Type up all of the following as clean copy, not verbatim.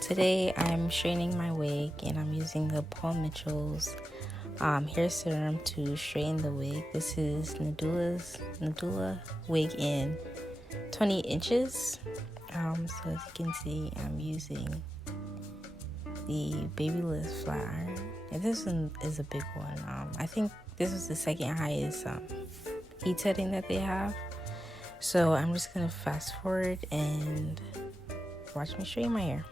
today I'm straightening my wig and I'm using the Paul Mitchell's hair serum to straighten the wig. This is Nadula wig in 20 inches. So as you can see, I'm using the Babyliss flat iron. And this one is a big one. I think this is the second highest heat setting that they have. So I'm just gonna fast forward and watch me straighten my hair.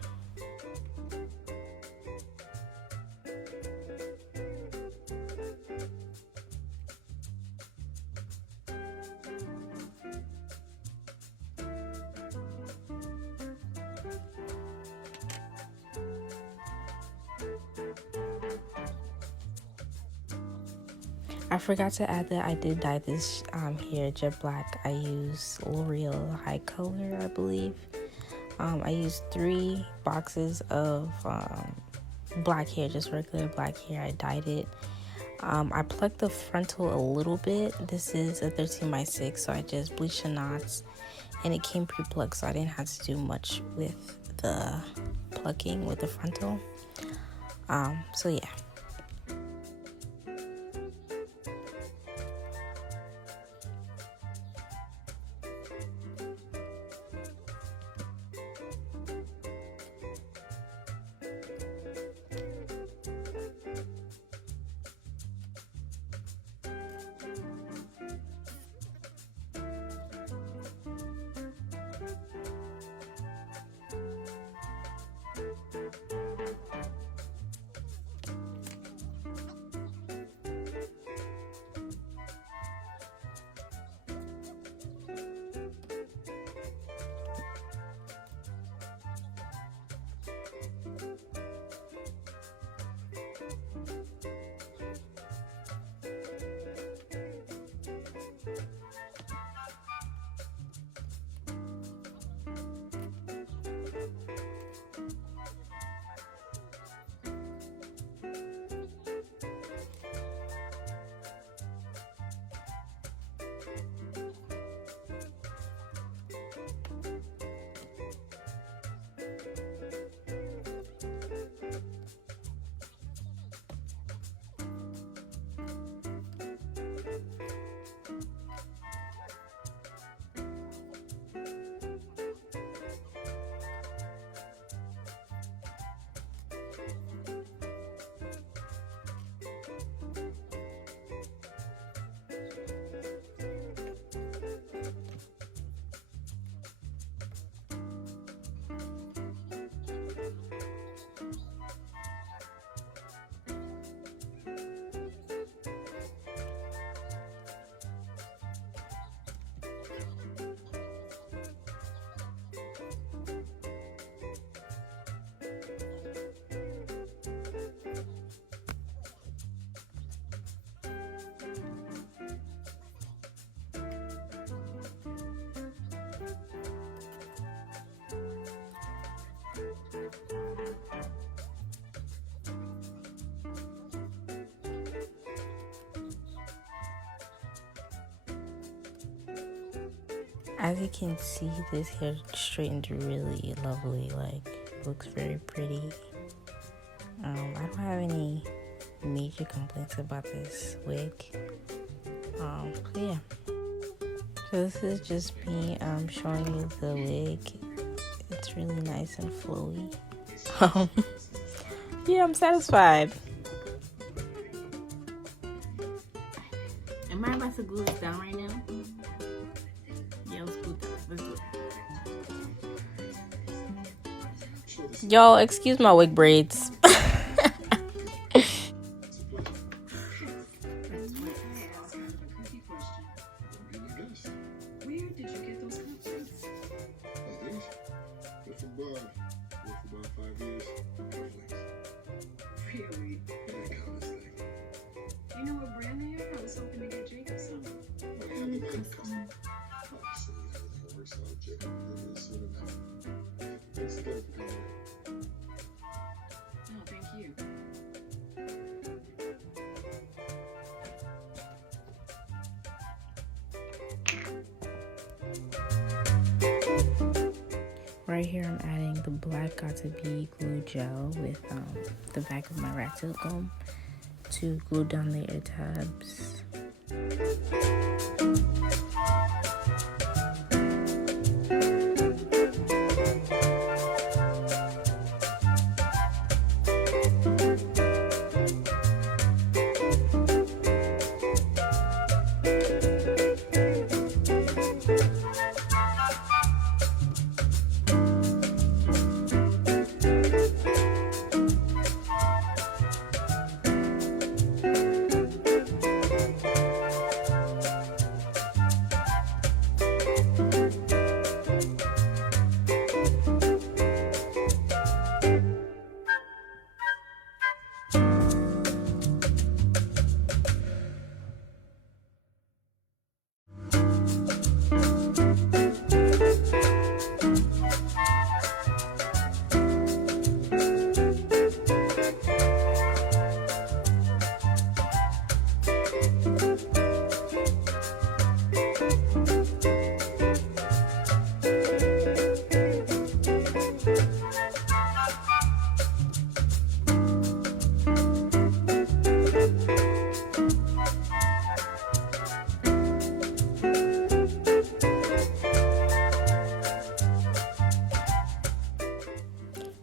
I forgot to add that I did dye this hair jet black. I use L'Oreal High Color, I believe. I used 3 boxes of black hair, just regular black hair. I dyed it. I plucked the frontal a little bit. This is a 13x6, so I just bleached the knots, and it came pre-plucked, so I didn't have to do much with the plucking with the frontal. So yeah. As you can see, this hair straightened really lovely. Like, it looks very pretty. I don't have any major complaints about this wig. So yeah. So this is just me showing you the wig. It's really nice and flowy. Yeah, I'm satisfied. Am I about to glue this down right now? Yeah, let's glue it down. Let's do it. Y'all, excuse my wig braids. Where did you get those cups? From Bob. Worked for about 5 years. Really? You know what brand they are? I was hoping to get Jacob some. Oh, thank you. Right here I'm adding the black got to be glue gel with the back of my rat tail comb to glue down the ear tabs.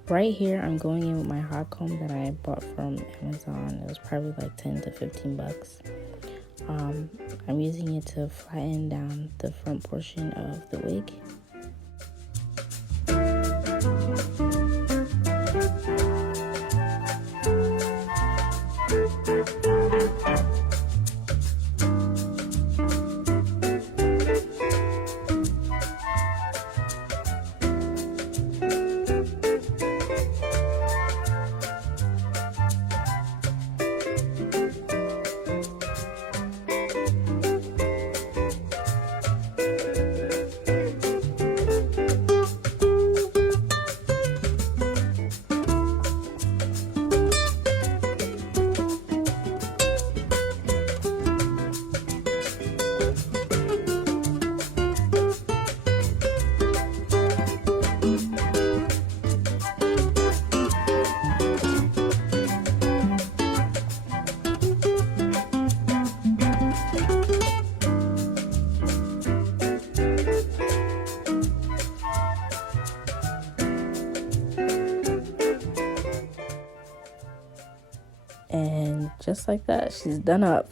Right here, I'm going in with my hot comb that I bought from Amazon. It was probably like 10 to 15 bucks. I'm using it to flatten down the front portion of the wig. And just like that, she's done up.